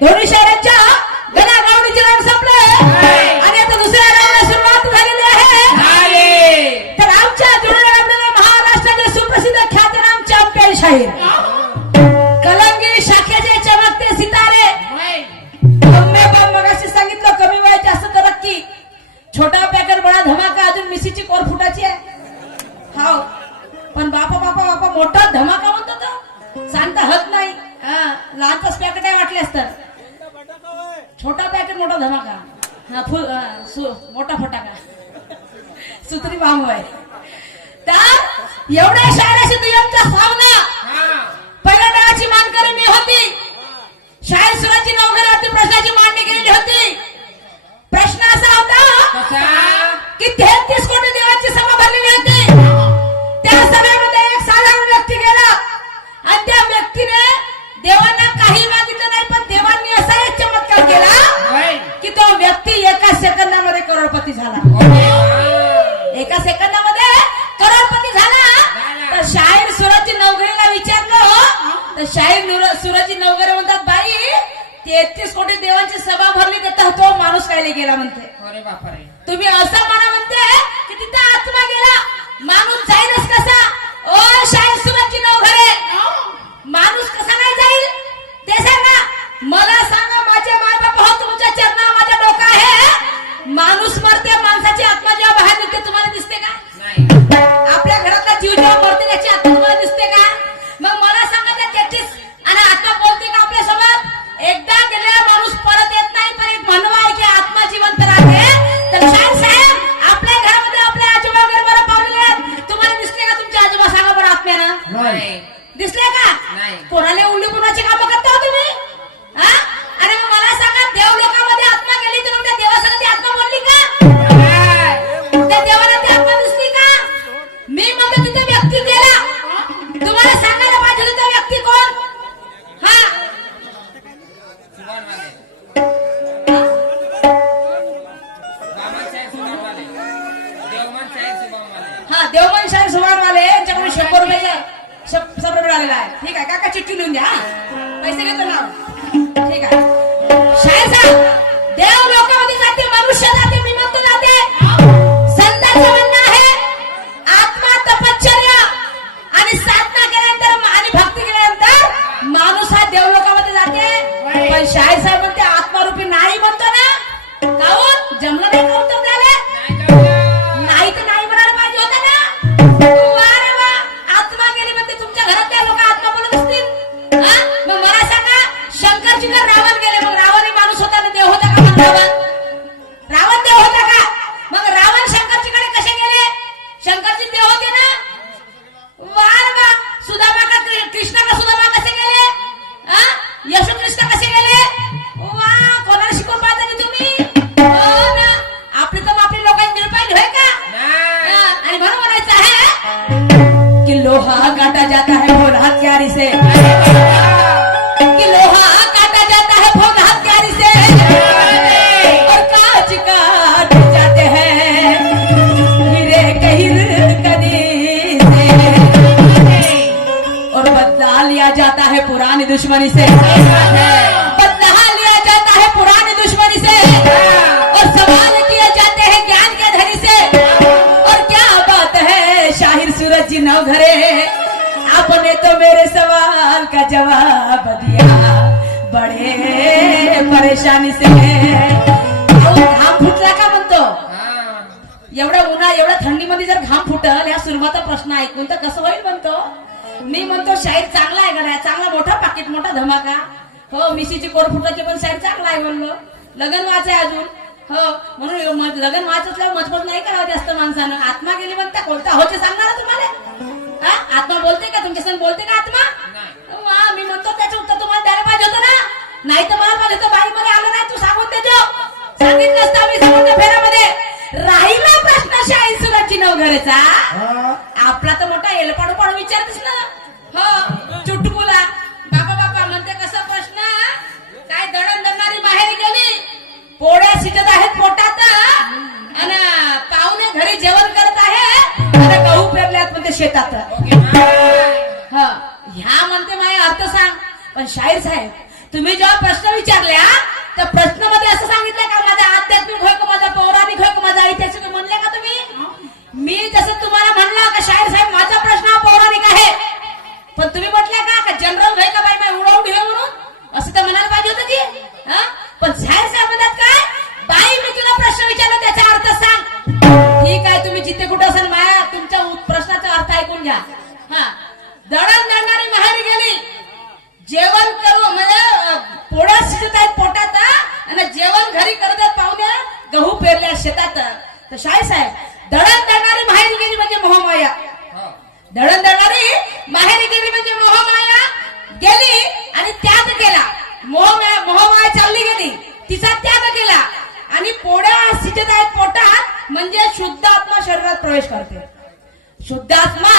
दोन्ही शहरांच्या गणागावडीचे राऊंड संपले आणि आता दुसऱ्या राऊंडला सुरुवात झालेली आहे. तर आमच्या जुळून आपल्याला महाराष्ट्राचे सुप्रसिद्ध ख्यातनाम चॅम्पियन शाहीर कलंगी शाखेचे चमकते सितारे. मगाशी सांगितलं कमी वयात जास्त तरक्की, छोटा पॅकेट बडा धमाका, अजून मिशीची कोर फुटाची आहे. हाव पण बापा बापा बापा मोठा धमाका म्हणतो तो, सांगता हत नाही. लहानच पॅकेट आहे वाटले असतात, छोटा पॅकेट मोठा धमाका. मोठा फटाका सुत्री बांबू आहे. तर एवढ्या शाळेशी दुय्यमचा सामना. पहिल्या दळाची मानकरी मी होती. शाहीर सुराची नवघरावरती प्रश्नाची मांडणी केलेली होती. प्रश्न असा होता की 33 कोटी देवांची सभा भरलेली होती. त्या सभेमध्ये एक साधारण व्यक्ती गेला आणि त्या व्यक्तीने देवांना काही मागितलं नाही, पण देवांनी असा एक चमत्कार केला की तो व्यक्ती एका सेकंदामध्ये करोडपती झाला. एका सेकंदामध्ये करोडपती झाला. तर शाहीर सुराची नवघरीला विचारलं, तर शाहीर सुराची नवघरे म्हणतात, बाई 33 कोटी देवांची सभा भरली तर तो माणूस कायले गेला म्हणते. अरे बापरे, तुम्ही असं म्हणा म्हणते की तिथे आत्मा गेला, माणूस जाईलच कसा? ओ शाहीर सुराची नवघरे, माणूस कसा नाही जाईल ते सांगा मला. सांगा माझे माय बाप हो, तुमच्या चरणा माझा डोका आहे. माणूस मरते, माणसाची आत्मा जेव्हा बाहेर निघते तुम्हाला दिसते का? नाही. आपल्या घरातला जीव जेव्हा मरते त्याची आत्मा तुम्हाला दिसते का? मग मला सांगा त्या 33 आणि आत्मा बोलते का आपल्यासोबत? एकदा गेलेला माणूस परत येत नाही, पण एक म्हणवा आहे की आत्मा जिवंत राहते. तर शाहीर साहेब आपल्या घरामध्ये आपल्या आजोबा वगैरे बरं पावलेले आहेत, तुम्हाला दिसले का तुमचे आजोबा? सांगा बरं आत्म्यानं. नाही. दिसले का? नाही. कोणाला उल्ली कुणाची कामं करता हो तुम्ही? आणि मग मला सांगा देव लोकांमध्ये आत्मा गेली तर त्या देवासंग ती आत्मा बोलली का? त्या देवाला ती आत्मा दिसली का? मी म्हणतो तिथे व्यक्ती गेला, तुम्हाला सांगायला पाहिजे तो व्यक्ती कोण? देवमान शाहीर सुभानवाले यांच्याकडून 100 रुपये सबरड आलेला आहे. ठीक आहे काका, चिठ्ठी लिहून द्या. पैसे घेतो ना. ठीक आहे शाहीर साहेब, देव लोकांमध्ये जाते, मनुष्य जाते, मी म्हणतो जाते. संतांचं म्हणणं आहे आत्मा तपश्चर्या आणि साधना केल्यानंतर आणि भक्ती केल्यानंतर माणूस हा देव लोकांमध्ये जाते. पण शाहीर साहेब म्हणते आत्मारूपी नाही म्हणतो ना. काहून जमलं नाही का उत्तर द्यायला? नाही तर नाही म्हणायला पाहिजे होतं ना. वा रे वा, आत्मा गेली म्हणते तुमच्या घरात त्या लोक आत्मा बोलत असतील. मग मला सांगा शंकरजी तर रावण गेले, मग रावण माणूस होता ना, देव होता का? मग रावण देव होता का? मग रावण शंकरजीकडे कसे गेले? शंकरजी देव होते ना. वा रे वा, सुदामा का कृष्णा का सुदामा कसे गेले? येशू कृष्ण कसे गेले? वा, कोणाला शिकवून पाहता तुम्ही? हो ना, आपली तर आपली लोकांनी दिल पाहिजे होय का? आणि म्हणून म्हणायचं आहे कि लोहा काटा जाता है भोर हत्यारी से, कि लोहा काटा जाता है भोर हत्यारी से, और कांच काट जाते हैं हीरे के हिरकनी से, और बदला लिया जाता है पुरानी दुश्मनी से, बदला लिया जाता है पुरानी दुश्मनी से, और सवाल किए जाते हैं ज्ञान के धनी से. और क्या बात है शाहीर सूरज जी नवघरे, आपने तो मेरे सवाल का जवाब दिया बड़े परेशानी से. घाम फुटला का म्हणतो? एवढा उन्हा एवढ्या थंडीमध्ये जर घाम फुटल, या सुरुवाचा प्रश्न ऐकून तर कसं होईल म्हणतो. मी म्हणतो शाहीर चांगला आहे का? चांगला मोठा पाकिट, मोठा धमाका. हो, मिशीची कोर फुटाची पण शाहीर चांगला आहे म्हणलो. लग्न वाच आहे अजून. हो, म्हणून लग्न वाच असल्यावर मजबूत नाही करावं जास्त माणसानं. आत्मा गेली म्हणता कोणता होते सांगणार तुम्हाला? आत्मा बोलते का तुमच्या संग? बोलते का आत्मा? मी म्हणतो त्याचं उत्तर तुम्हाला द्यायला पाहिजे होतं ना. नाही तर मला पाहिजे होतं बाई मध्ये आलं नाही, तू सांगून देतो. सांगितलं असतं मी समुद्र फेऱ्यामध्ये. राहिला प्रश्न शाहीर सुराची नवघरेचा. आपला तर मोठा एलपाडू पाडू विचारतेस ना. हो, चुटकुला बाबा बाबा म्हणते कसा प्रश्न? काय दळण दळणारी बाहेर गेली, पोळ्या शिजत आहेत पोटात, आणि पाहुणे घरी जेवण करत आहे, आणि गहू पेरल्यात म्हणते शेतात. ह्या म्हणते माझा अर्थ सांग. पण शाहीर साहेब तुम्ही जेव्हा प्रश्न विचारल्या त्या प्रश्नामध्ये असं सांगितलं का माझा आध्यात्मिक होय का माझा पौराणिक होय का माझा ऐतिहासिक होय म्हणले का तुम्ही? मी जसं तुम्हाला म्हणलं का शाहीर साहेब माझा प्रश्न हा पौराणिक आहे, पण तुम्ही म्हटल्या का जनरल होय का बाई उडवून घे म्हणून? असं तर म्हणायला पाहिजे होतं की हा? पण शाहीर साहेब म्हणतात काय बाई मी तुला प्रश्न विचारला त्याचा अर्थ सांग. ठीक आहे तुम्ही जिथे कुठं असेल माया तुमच्या प्रश्नाचा अर्थ ऐकून घ्या. हा दळण दळणारी माहेरी गेली, जेवण करू म्हणजे पोळ्या शिजत आहेत पोटात आणि जेवण घरी करत आहेत पाहुणे गहू पेरल्या शेतात. तर शाहीर साहेब दळण दळणारी माहेरी गेली म्हणजे मोहमाया, दळण दळणारी माहेरी गेली म्हणजे मोहमाया गेली आणि त्याग केला. मोहमाया चालली गेली, तिचा त्याग केला आणि पोळ्या शिजत आहेत पोटात म्हणजे शुद्ध आत्मा शरीरात प्रवेश करते. शुद्ध आत्मा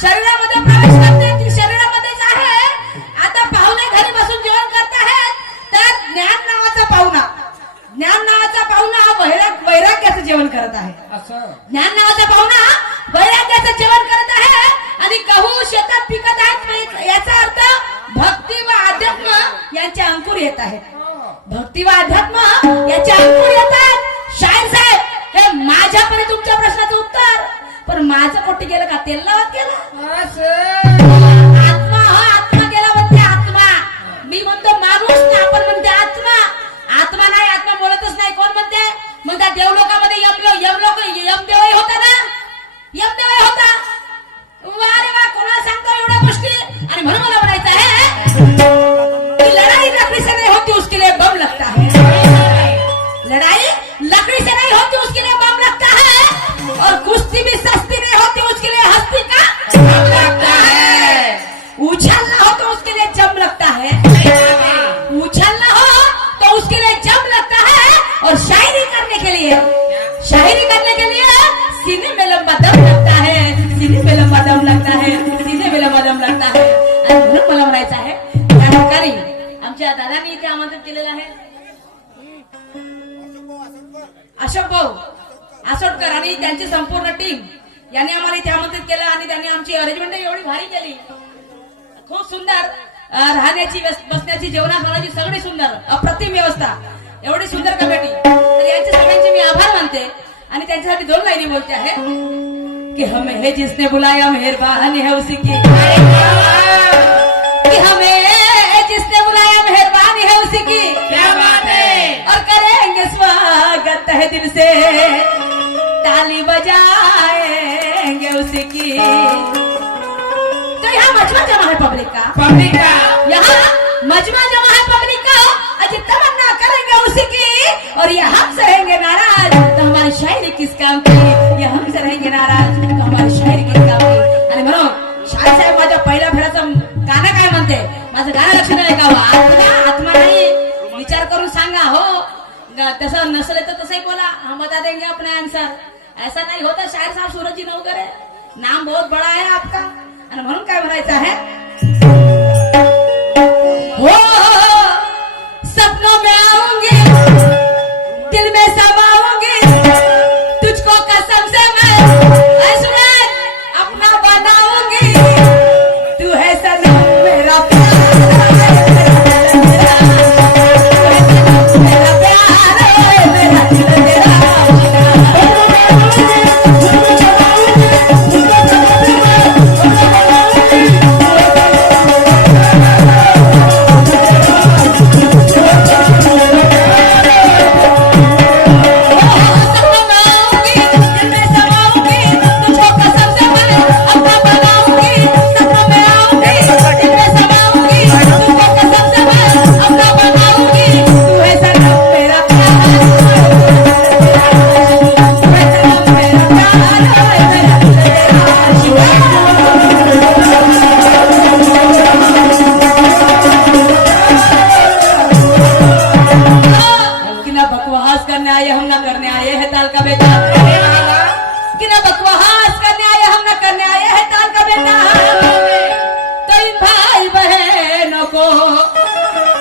शरीरामध्ये प्रवेश करते, ती शरीरामध्येच आहे. आता पाहुणे घरी बसून जेवण करत आहेत तर ज्ञान नावाचा पाहुणा हा वैराग्याचं जेवण करत आहे. ज्ञान नावाचा पाहुणा वैराग्याचं जेवण करत आहे आणि गहू शेतात पिकत आहेत. याचा अर्थ भक्ती व अध्यात्म यांचे अंकुर येत आहेत. भक्ती व अध्यात्म याचे अंकुर येत आहेत. शाहीर साहेब हे माझ्याकडे तुमच्या प्रश्नाचं उत्तर, पण माझं कोटी गेलं का तेल लावत गेलं. आत्मा आत्मा गेला म्हणते आत्मा. मी म्हणतो माणूस ना, आपण म्हणते आत्मा. आत्मा नाही, आत्मा बोलतच नाही. कोण म्हणते? मग त्या देवलोकामध्ये यमदेवही होता ना, यमदेवही होता. अरे वा कोणाला सांगतो एवढ्या गोष्टी. आणि म्हणून मला म्हणायचं आहे की लढाई लकड़ी से नहीं होती उसके लिए बम लगता है. लड़ाई लकड़ी से नहीं होती उसके लिए बम लगता है और कुश्ती भी सस्ती नहीं होती उसके लिए हस्ती का जम लगता है. उछलना हो तो उसके लिए जम लगता है, उछलना हो तो उसके लिए जम लगता है. और शायरी करने के लिए सीने में लंबा दम लगता है, सीने में लंबा दम लगता है, सीने में लंबा दम लगता है. आणि म्हणून मला म्हणायचं आहे त्या ठिकाणी आमच्या दादांनी इथे आमंत्रित केलेलं आहे अशोक भाऊ आसोटकर आणि त्यांची संपूर्ण टीम यांनी आम्हाला इथे आमंत्रित केलं आणि त्यांनी आमची अरेंजमेंट एवढी भारी केली. खूप सुंदर राहण्याची बसण्याची जेवणा खाण्याची सगळी सुंदर अप्रतिम व्यवस्था, एवढी सुंदर कमिटी. तर यांचे सगळ्यांचे मी आभार मानते आणि त्यांच्यासाठी 2 लाईनी बोलते आहे कि हमें है जिसने बुलाया मेहरबान है उसी की, कि हमें जिसने बुलाया मेहरबान है उसी की, क्या बात है. और करेंगे स्वागत है दिल से ताली बजाएंगे उसी की. तो यहाँ मजमा जमा है पब्लिक का यहाँ मजमा जमा है पब्लिक का. अजी तमन्ना करेंगे उसी की और ये हमसे रहेंगे नाराज तो हमारी शायरी किस काम की. ये हमसे रहेंगे नाराज तो हमारी शायरी किस काम की. आणि म्हणून शाहीर साहेब माझ्या पहिल्या फेऱ्याचं गाणं काय म्हणते, माझं गाणं लक्ष नाही का. आत्मा नाही, विचार करून सांगा हो. तसं नसले तर तसंही बोला, हम बता देंगे अपने आंसर. ऐसा नहीं होता. शाहीर साहब सूरज जी नवकर है, नाम बहुत बड़ा है आपका. आणि म्हणून काय म्हणायचं आहे हो सपनों में आऊंगी दिल में समाऊंगी तुझको कसम से मैं अपना बनाऊंगी. तू है सनम मेरा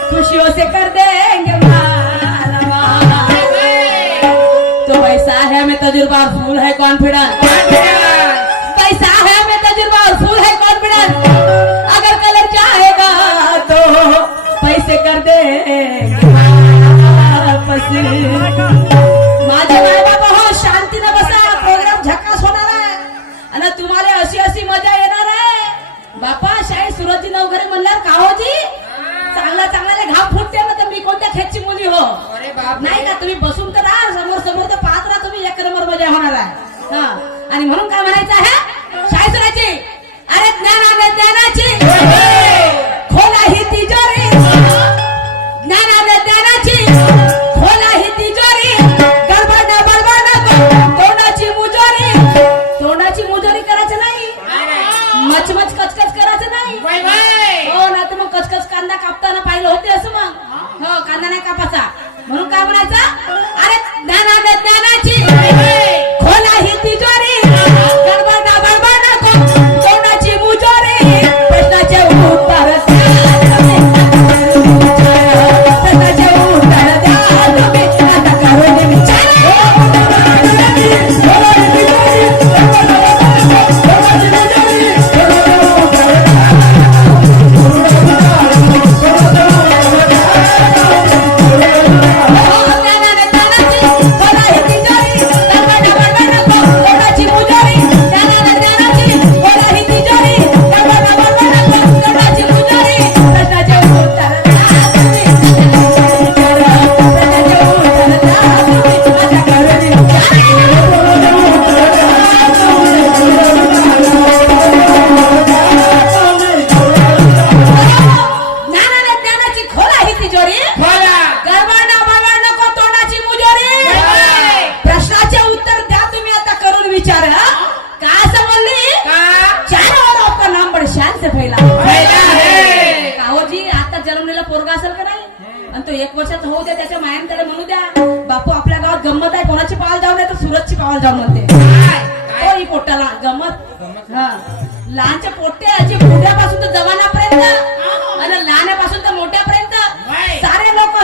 खुशियों से कर देंगे माला. तो पैसा है में तजुर्बा और फूल है कॉन्फिडेंस. पैसा है में तजुर्बा और फूल है कॉन्फिडेंस. अगर कलर चाहेगा तो पैसे कर दे म्हणल्यावर काहोजी चांगला चांगला घाव फुटते ना तर मी कोणत्या खेळची मुली हो अरे बाप नाही का तुम्ही बसून तर राहा समोर समोर तर पाहत राहा तुम्ही एक नंबर मजा होणार आहे हा आणि म्हणून काय म्हणायचं आहे शास्त्राची अरे ज्ञानाने ज्ञानाची खोला ही तिजोरी ज्ञानाने ज्ञानाची खोला ही तिजोरी गडबड तोंडाची मुजोरी करायचं नाही मचमच कचकच करायचं नाही हो ना तर मग कचकच कांदा कापताना पाहिलं होते असं मग हो कांदा नाही कापाचा म्हणून काय म्हणायचं अरे ज्ञानाने ज्ञानाची खोला ही तिजोरी गडबड तोंडाची मुजोरी प्रश्नाचे उत्तर प्रश्नाचे उत्तर द्या तुम्ही आता करून विचार पोरगा असेल का नाही आणि तो 1 वर्षाचा होऊ द्या त्याच्या मायाने त्याला म्हणू द्या बापू आपल्या गावात गंमत आहे कोणाची पावाल जाऊ नये तर सुरतची पावाल जाऊ म्हणते ही पोट्टाला गंमत हा लहानच्या पोट्याची मोठ्यापासून तर जवानापर्यंत आणि लहानापासून तर मोठ्यापर्यंत सारे लोक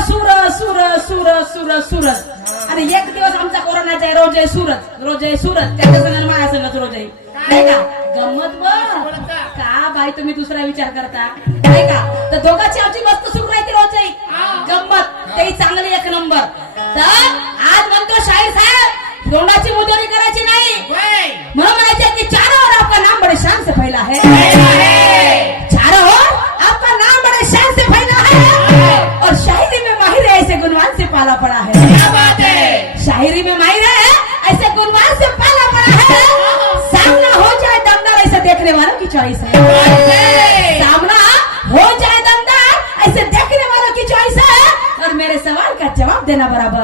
सुरत आणि एक दिवस आमचा कोरोनाचा आहे रोज आहे सुरत त्याच्या संग माया संगत रोज आहे नाही का गंमत बर का बाई तुम्ही दुसरा विचार करता नाही का तर दोघांची आमची मस्त सुरू राहते रोज गंमत ते चांगली 1 नंबर तर आज म्हणतो शाहीर साहेब तोंडाची मुजोरी करायची नाही म्हणून म्हणायचे की चारों ओर आपका नाम बड़े शान से फैला है चारों ओर आपका नाम बड़े शान से फैला है और शायरी में माहिर है ऐसे गुणवान से पाला पड़ा है क्या बात है शायरी में माहिर है ऐसे गुणवान से पाला पड़ा है सामना हो जाए दमदार ऐसे देखने वालों की चॉइस है सामना हो जाए दमदार ऐसे देखने वालों की चॉइस है और मेरे सवाल का जवाब देना बराबर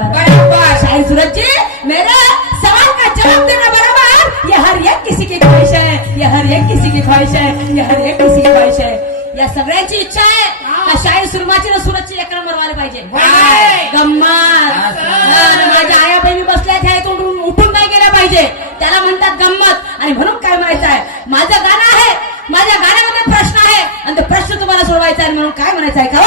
शाहिर सूरज जी मेरे सवाल का जवाब देना बराबर ये हर एक किसी की ख्वाहिश है ये हर एक किसी की ख्वाहिश है ये हर एक किसी की ख्वाहिश है या सगळ्यांची इच्छा आहे का शाहीर सुरमाची ना सुरतची 1 नंबर व्हायला पाहिजे गंमत माझ्या आया बहिणी बसल्या त्या इथून उठून नाही गेल्या पाहिजे त्याला म्हणतात गंमत आणि म्हणून काय म्हणायचं आहे माझं गाणं आहे माझ्या गाण्यामध्ये प्रश्न आहे आणि तो प्रश्न तुम्हाला सोडवायचा आहे म्हणून काय म्हणायचं आहे का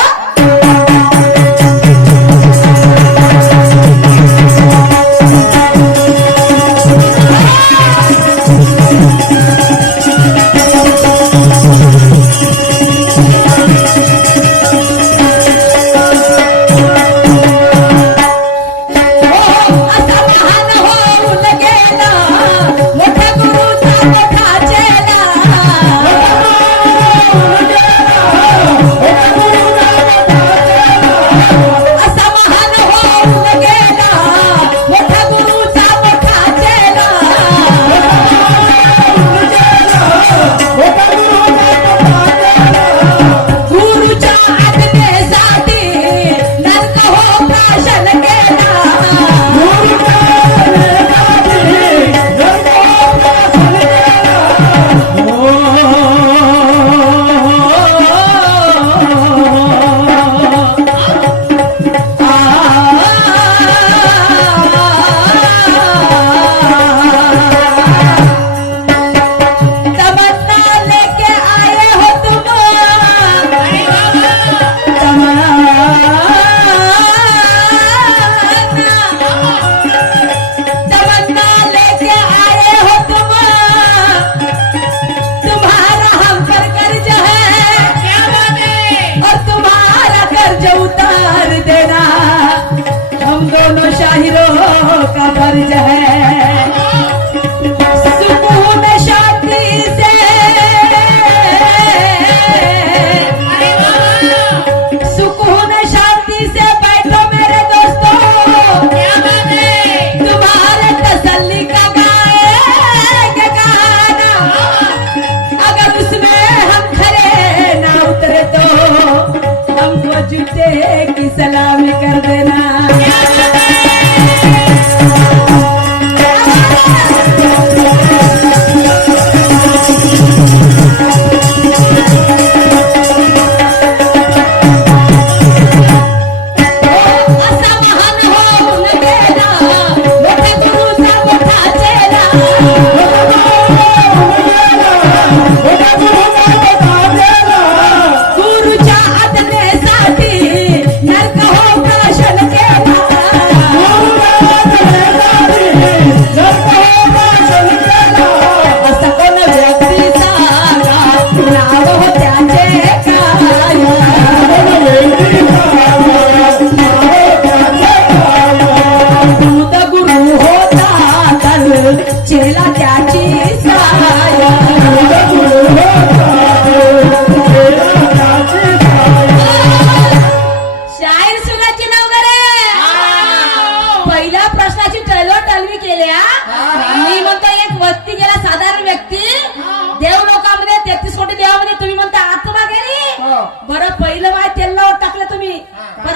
बरं पहिलं बाय तेलावर टाकलं तुम्ही हा. पण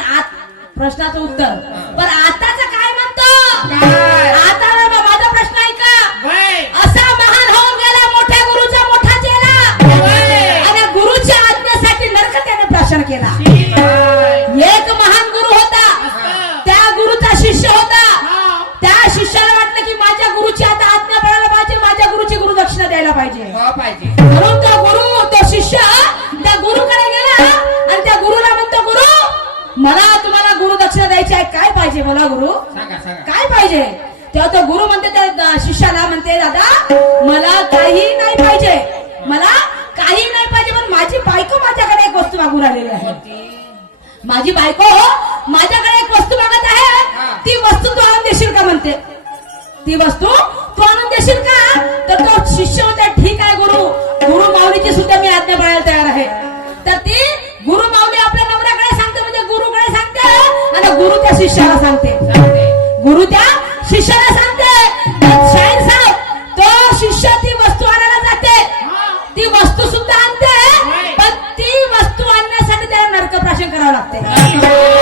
प्रश्नाचं उत्तर पण आताच काय म्हणतो काय? आता माझा प्रश्न ऐका वय असा महान होऊन गेला मोठ्या गुरुचा मोठा चेला वय. आणि गुरुच्या आज्ञेसाठी नरक त्याने प्राशन केला काय? एक महान गुरु होता असं. त्या गुरुचा शिष्य होता हा. त्या शिष्याला वाटलं की माझ्या गुरुची आता आज्ञा पडायला पाहिजे माझ्या गुरुची गुरुदक्षिणा द्यायला पाहिजे हो पाहिजे. म्हणून तो गुरु तो शिष्य त्या गुरुकडे गेला आणि त्या गुरुला म्हणतो गुरु मला तुम्हाला गुरुदक्षिणा द्यायची आहे काय पाहिजे मला गुरु सांगा सांगा. काय पाहिजे तेव्हा तो गुरु म्हणते त्या शिष्याला म्हणते दादा मला काही नाही पाहिजे मला काही नाही पाहिजे पण माझी बायको माझ्याकडे एक वस्तू मागून आलेली आहे माझी बायको माझ्याकडे एक वस्तू मागत आहे ती वस्तू तू आणून देशील का म्हणते ती वस्तू तू आणून देशील का तर तो शिष्य म्हणते ठीक आहे गुरु गुरु माऊलीची सुद्धा मी आज्ञा पाळायला तयार आहे तर ती गुरु माऊली आपल्या नवऱ्याकडे सांगते म्हणजे गुरुकडे सांगते आणि गुरु त्या शिष्याला सांगते गुरु त्या शिष्याला सांगते शाहीर साहेब तो शिष्य ती वस्तू आणायला जाते ती वस्तू सुद्धा आणते पण ती वस्तू आणण्यासाठी त्याला नरक प्राशन करावं लागते